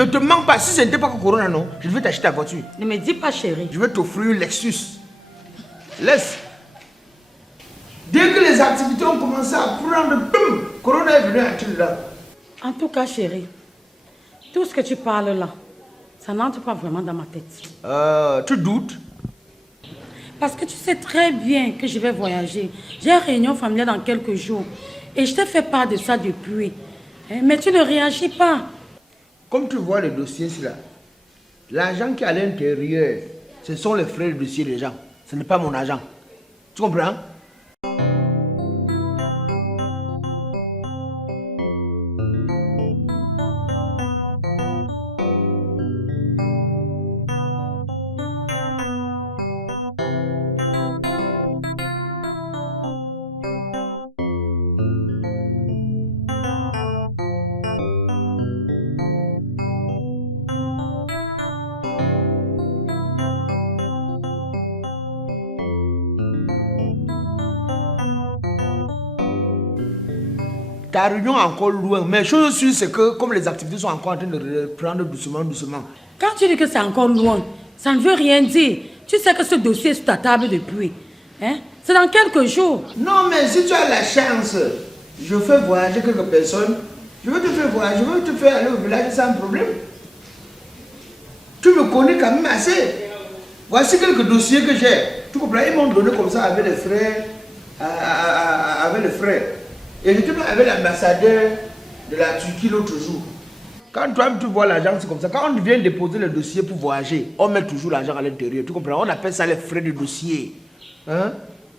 Je te manque pas. Si ce n'était pas que Corona, non, je vais t'acheter ta voiture. Ne me dis pas, chérie. Je vais t'offrir une Lexus. Laisse. Dès que les activités ont commencé à prendre, boum, Corona est venu entrer dedans. En tout cas, chérie, tout ce que tu parles là, ça n'entre pas vraiment dans ma tête. Tu doutes? Parce que tu sais très bien que je vais voyager. J'ai une réunion familiale dans quelques jours. Et je t'ai fait part de ça depuis. Mais tu ne réagis pas. Comme tu vois le dossier, c'est là. L'argent qui est à l'intérieur, ce sont les frais de dossier des gens. Ce n'est pas mon argent. Tu comprends? Ta réunion est encore loin, mais chose sûre, c'est que comme les activités sont encore en train de reprendre doucement, doucement. Quand tu dis que c'est encore loin, ça ne veut rien dire. Tu sais que ce dossier est sur ta table depuis. C'est dans quelques jours. Non, mais si tu as la chance, je fais voyager quelques personnes, je vais te faire voyager, je vais te faire aller au village sans problème. Tu me connais quand même assez. Voici quelques dossiers que j'ai. Tu comprends? Ils m'ont donné comme ça avec les frais. Avec les frais. Et j'étais avec l'ambassadeur de la Turquie l'autre jour. Quand toi tu vois l'argent, c'est comme ça. Quand on vient déposer le dossier pour voyager, on met toujours l'argent à l'intérieur. Tu comprends? On appelle ça les frais de dossier. Hein?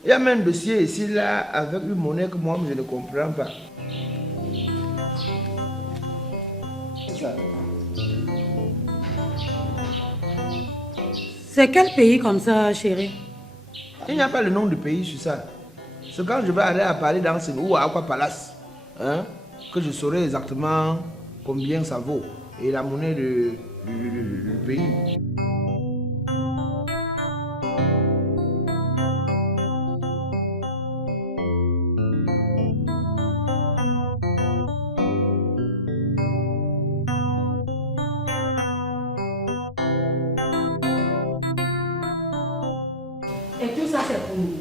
Il y a même un dossier ici, là, avec une monnaie que moi, je ne comprends pas. C'est ça. C'est quel pays comme ça, chérie? Il n'y a pas le nom du pays sur ça. C'est quand je vais aller à Paris dans ce ou à Aqua Palace, hein, que je saurai exactement combien ça vaut et la monnaie du pays. Et tout ça, c'est pour nous.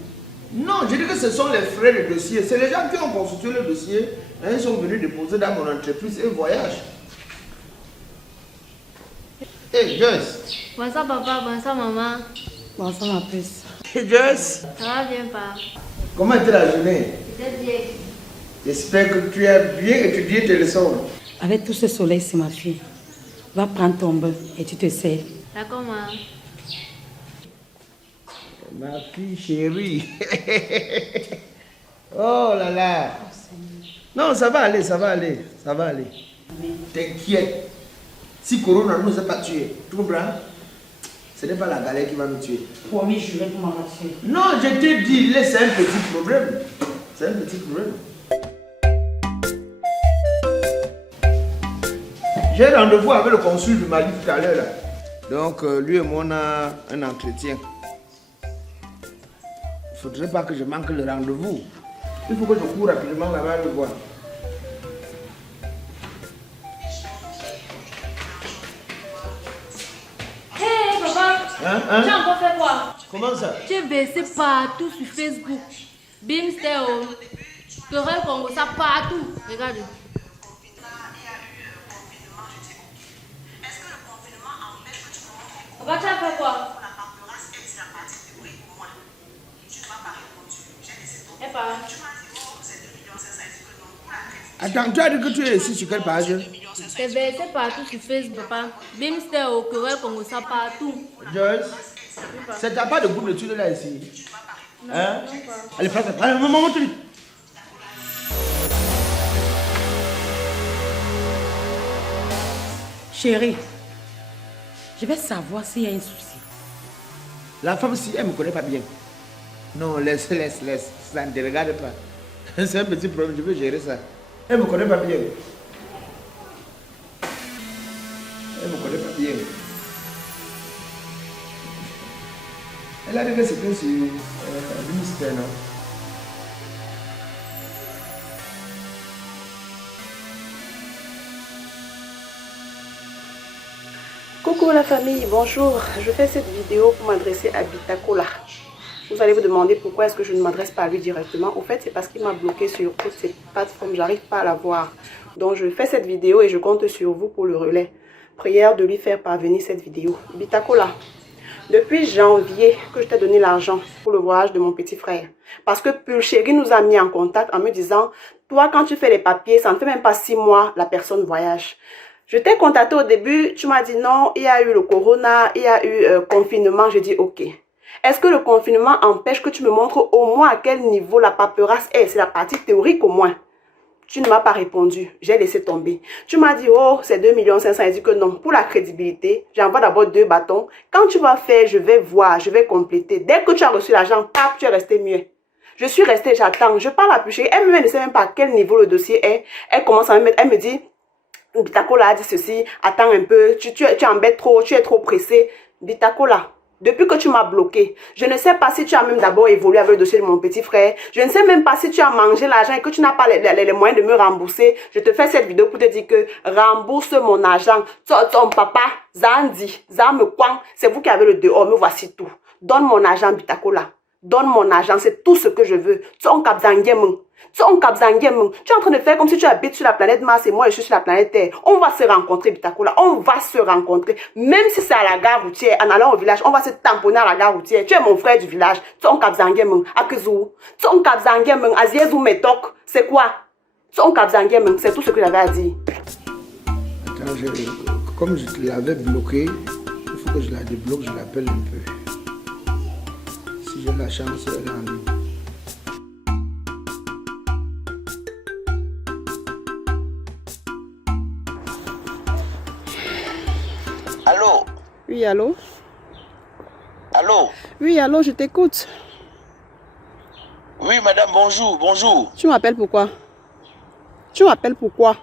Non, je dis que ce sont les frais de dossier. C'est les gens qui ont constitué le dossier. Hein, ils sont venus déposer dans mon entreprise et voyagent. Hey Joyce. Bonsoir papa, bonsoir maman. Bonsoir ma puce. Hey Joyce. Ça va bien pas? Comment était la journée? C'était bien. J'espère que tu as bien étudié tes leçons. Avec tout ce soleil, c'est ma fille. Va prendre ton bain et tu te sers. D'accord maman. Ma fille chérie. Oh là là. Non, ça va aller, ça va aller, ça va aller. T'inquiète. Si Corona ne nous a pas tués, tu comprends? Ce n'est pas la galère qui va nous tuer. Promis, je vais pour m'en tuer. Non, je t'ai dit, c'est un petit problème. C'est un petit problème. J'ai rendez-vous avec le consul du Mali tout à l'heure là. Donc lui et moi on a un entretien. Il ne faudrait pas que je manque le rendez-vous. Il faut que je cours rapidement là-bas le voir. Hé papa, Hein? tu as encore fait quoi? Comment ça? Tu es versé partout sur Facebook. Bimsteo. Querelle Congo, ça partout. Regarde. Papa, tu as fait quoi? Attends, tu as dit que tu es ici sur quelle page? C'est versé partout sur Facebook, papa. Bimsteo, Querelle Congo, ça partout. Joyce, c'est ta part de groupe d'études là ici? Hein? Allez, prends ça. Allez, maman, monte vite. Chérie, je vais savoir s'il y a un souci. La femme, si elle ne me connaît pas bien. Non, laisse. Ça ne te regarde pas. C'est un petit problème, je veux gérer ça. Elle ne me connaît pas bien. Elle ne me connaît pas bien. Elle a dit que c'était sur le ministère, non? Coucou la famille, bonjour. Je fais cette vidéo pour m'adresser à Bitakola. Vous allez vous demander pourquoi est-ce que je ne m'adresse pas à lui directement. Au fait, c'est parce qu'il m'a bloqué sur toutes ces plateformes. J'arrive pas à la voir. Donc, je fais cette vidéo et je compte sur vous pour le relais. Prière de lui faire parvenir cette vidéo. Bitakola, depuis janvier que je t'ai donné l'argent pour le voyage de mon petit frère. Parce que Pulchéri nous a mis en contact en me disant, toi, quand tu fais les papiers, ça ne fait même pas 6 mois, la personne voyage. Je t'ai contacté au début, tu m'as dit non, il y a eu le corona, il y a eu confinement. Je dis ok. Est-ce que le confinement empêche que tu me montres au moins à quel niveau la paperasse est? C'est la partie théorique au moins. Tu ne m'as pas répondu. J'ai laissé tomber. Tu m'as dit, oh, c'est 2 500 000. J'ai dit que non. Pour la crédibilité, j'envoie d'abord 2 bâtons. Quand tu vas faire, je vais voir, je vais compléter. Dès que tu as reçu l'argent, paf, tu es resté muet. Je suis restée, j'attends. Je parle à Pulchéri. Elle ne sait même pas à quel niveau le dossier est. Elle commence à me mettre, elle me dit, Bitakola a dit ceci, attends un peu, tu embêtes trop, tu es trop pressé. Bitakola, depuis que tu m'as bloqué, je ne sais pas si tu as même d'abord évolué avec le dossier de mon petit frère. Je ne sais même pas si tu as mangé l'argent et que tu n'as pas les moyens de me rembourser. Je te fais cette vidéo pour te dire que rembourse mon argent. Ton papa, Zandi, Zamekwan, c'est vous qui avez le dehors, me voici tout. Donne mon argent, Bitakola. Donne mon argent, c'est tout ce que je veux. Tu es en train de faire comme si tu habites sur la planète Mars et moi je suis sur la planète Terre. On va se rencontrer, Bitakola. On va se rencontrer. Même si c'est à la gare routière, en allant au village, on va se tamponner à la gare routière. Tu es mon frère du village. C'est quoi? C'est tout ce que j'avais à dire. Attends, comme je l'avais bloqué, il faut que je la débloque, je l'appelle un peu. Si j'ai la chance, elle est en ligne. Allô? Oui, allô? Allô? Oui, allô, je t'écoute. Oui, madame, bonjour, bonjour. Tu m'appelles pourquoi? Tu m'appelles pourquoi?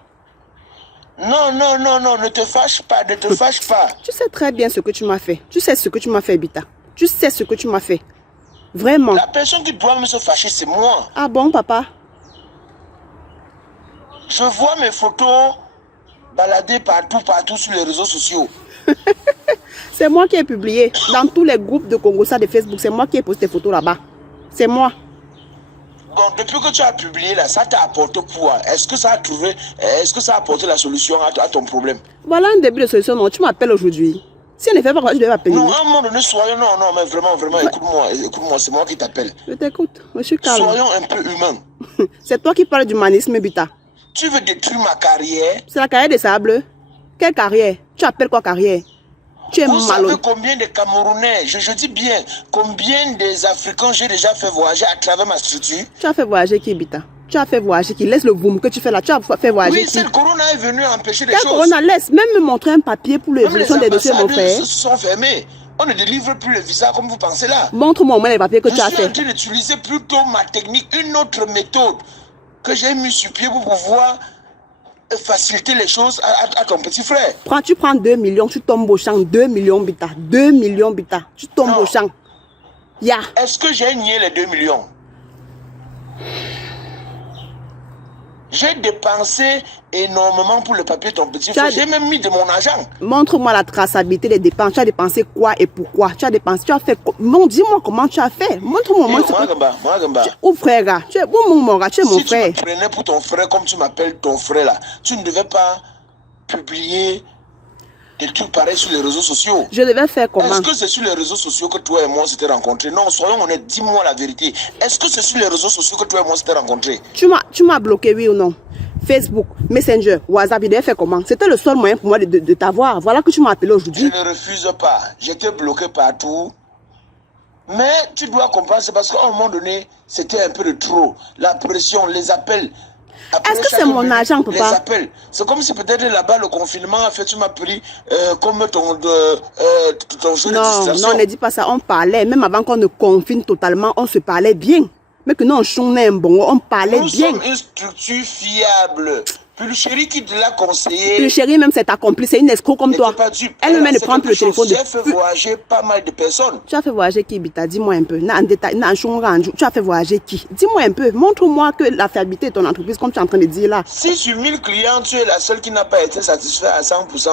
Non, non, non, non, ne te fâche pas, ne te fâche pas. Tu sais très bien ce que tu m'as fait. Tu sais ce que tu m'as fait, Bita. Tu sais ce que tu m'as fait. Vraiment. La personne qui doit me se fâcher, c'est moi. Ah bon, papa? Je vois mes photos balader partout sur les réseaux sociaux. C'est moi qui ai publié dans tous les groupes de Congossa de Facebook. C'est moi qui ai posté tes photos là-bas. C'est moi. Bon, depuis que tu as publié là, ça t'a apporté quoi? Est-ce que ça a apporté la solution à ton problème? Voilà un début de solution. Non, tu m'appelles aujourd'hui. Si elle ne fait pas quoi, je devais m'appeler. Non, à un moment donné, soyons... Non, non, mais vraiment, écoute-moi, c'est moi qui t'appelle. Je t'écoute, monsieur calme. Soyons un peu humains. C'est toi qui parles d'humanisme, Bita. Tu veux détruire ma carrière? C'est la carrière des sables. Quelle carrière? Tu appelles quoi carrière? Tu es Vous savez malheureux. combien de Camerounais, je dis bien, combien des Africains j'ai déjà fait voyager à travers ma structure? Tu as fait voyager qui, Bita? Tu as fait voyager qui? Laisse le boom que tu fais là. Tu as fait voyager Oui, qui? c'est le corona est venu empêcher les Quel choses. corona? Laisse même me montrer un papier pour Même l'évolution les des dossiers, mon ambassades frère. sont fermées. On ne délivre plus le visa comme vous pensez là. Montre-moi au moins les papiers que tu as Je suis en fait. train d'utiliser plutôt ma technique, une autre méthode que j'ai mis sur pied pour pouvoir faciliter les choses à ton petit frère. Tu prends 2 millions, tu tombes au champ. 2 millions, Bita. 2 millions, Bita. Tu tombes Non. au champ. Ya. Est-ce que j'ai nié les 2 millions? J'ai dépensé énormément pour le papier de ton petit frère. J'ai même mis de mon argent. Montre-moi la traçabilité des dépenses. Tu as dépensé quoi et pourquoi? Tu as dépensé, tu as fait quoi? Non, dis-moi comment tu as fait. Montre-moi. Moi, Gamba. Où frère? Tu es où mon gars? Tu es mon Si tu frère. me prenais pour ton frère, comme tu m'appelles ton frère là, tu ne devais pas publier des trucs pareils sur les réseaux sociaux. Je devais faire comment? Est-ce que c'est sur les réseaux sociaux que toi et moi on s'était rencontrés? Non, soyons honnêtes, dis-moi la vérité. Est-ce que c'est sur les réseaux sociaux que toi et moi on s'était rencontrés? Tu m'as bloqué, oui ou non? Facebook, Messenger, WhatsApp, il devait faire comment? C'était le seul moyen pour moi de t'avoir. Voilà que tu m'as appelé Je aujourd'hui. ne refuse pas. J'étais bloqué partout. Mais tu dois comprendre, c'est parce qu'à un moment donné, c'était un peu de trop. La pression, les appels. Est-ce que c'est mon argent, papa? Les appels. C'est comme si peut-être là-bas, le confinement a fait, tu m'as pris comme ton jeu de distraction. Non, ne dis pas ça. On parlait, même avant qu'on ne confine totalement, on se parlait bien. Mais que non, on parlait Nous bien. sommes une structure fiable. Puis le chéri qui te l'a conseillé. Le chéri même, c'est ta complice, c'est une escroc comme toi. Elle-même ne prend plus le téléphone. J'ai fait voyager pas mal de personnes. Tu as fait voyager qui, Bita? Dis-moi un peu. Tu as fait voyager qui? Dis-moi un peu. Montre-moi que la fiabilité de ton entreprise, comme tu es en train de dire là. Si sur 1000 clients, tu es la seule qui n'a pas été satisfaite à 100%,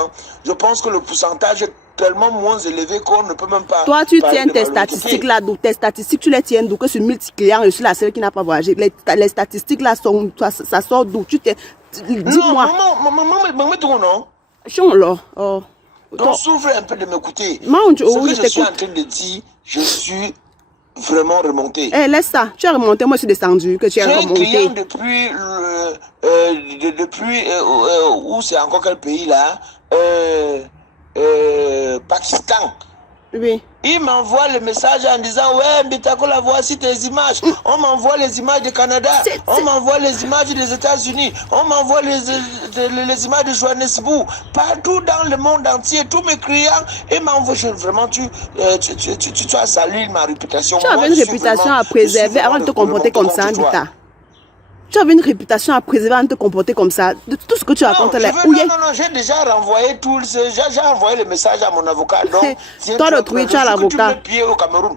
je pense que le pourcentage est tellement moins élevé qu'on ne peut même pas. Toi, tu tiens tes statistiques là, d'où tes statistiques, tu les tiens d'où? Que sur 1000 clients, je suis la seule qui n'a pas voyagé. Les statistiques là, ça sort d'où? Dis-moi. Maman, ton nom. Oh. Donc, souffre un peu de m'écouter. Ce que je suis en train de dire, je suis vraiment remonté. Eh, laisse ça. Tu es remonté, moi je suis descendu. Que tu es remonté. J'ai un client depuis où c'est encore quel pays là? Pakistan. Oui. Il m'envoie le message en disant ouais, Mbitakola, voici tes images. On m'envoie les images du Canada. On m'envoie les images des États-Unis. On m'envoie les images de Johannesburg. Partout dans le monde entier, tous mes clients. Et m'envoient vraiment, tu as salué ma réputation. Tu avais une réputation à préserver avant de te comporter comme ça, Mbita. Tu avais une réputation à préserver avant de te comporter comme ça. De tout ce que tu racontes là. Non, j'ai déjà renvoyé j'ai envoyé le message à mon avocat. Donc, toi, le truc, tu as l'avocat. Au Cameroun.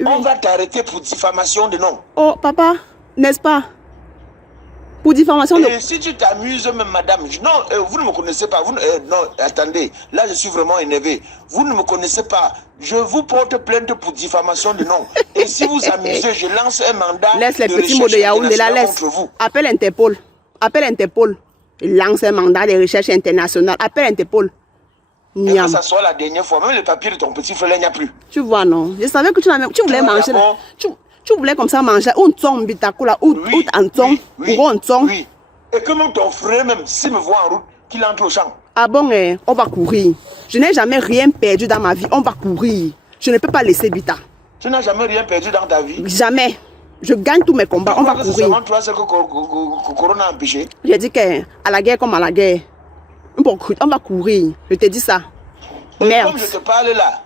Oui. On va t'arrêter pour diffamation de nom. Oh, papa, n'est-ce pas? Pour diffamation de... Et si tu t'amuses, même madame, non, vous ne me connaissez pas. Non, attendez, là je suis vraiment énervé. Vous ne me connaissez pas. Je vous porte plainte pour diffamation de nom. Et si vous amusez, je lance un mandat. Laisse les petits mots de Yaoundé, la laisse. Appelle Interpol. Appelle Interpol. Il lance un mandat de recherche internationale. Appelle Interpol. Et que ça soit la dernière fois, même le papier de ton petit frère, il n'y a plus. Tu vois, non. Je savais que tu voulais manger. Tu voulais comme ça manger un tombe Mbitakola ou un tombe ou un tombe. Oui. Et comment ton frère même s'il me voit en route qu'il entre au champ? Ah bon, on va courir. Je n'ai jamais rien perdu dans ma vie. On va courir. Je ne peux pas laisser Bita. Tu n'as jamais rien perdu dans ta vie? Jamais. Je gagne tous mes combats. On va courir. C'est toi ce que Corona a empêché. J'ai dit qu'à la guerre comme à la guerre, on va courir. Je te dis ça. Merde. Comme je te parle là.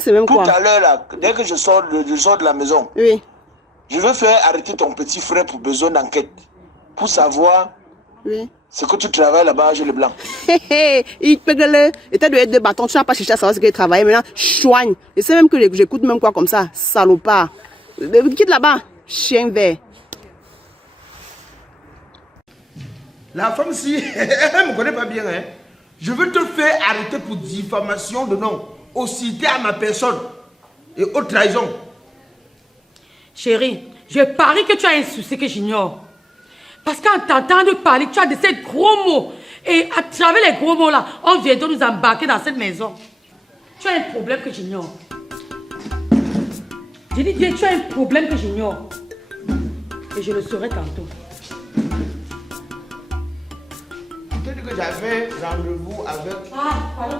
C'est même tout à l'heure là, dès que je sors de la maison, oui. Je veux faire arrêter ton petit frère pour besoin d'enquête. Pour savoir ce que tu travailles là-bas, j'ai le blanc. Il peut gueuler. Et tu as deux bâtons, tu n'as pas cherché à savoir ce qu'il travaille. Maintenant, choigne. Et c'est même que j'écoute même quoi comme ça. Salopard. Quitte là-bas. Chien vert. La femme, si elle ne me connaît pas bien, hein, je veux te faire arrêter pour diffamation de nom, hostilité à ma personne et haute trahison. Chérie, je parie que tu as un souci que j'ignore. Parce qu'en t'entendant parler, tu as de ces gros mots. Et à travers les gros mots là, on vient de nous embarquer dans cette maison. Tu as un problème que j'ignore. Je dis bien, tu as un problème que j'ignore. Et je le saurai tantôt. Tu dis que j'avais rendez-vous avec... Ah, pardon,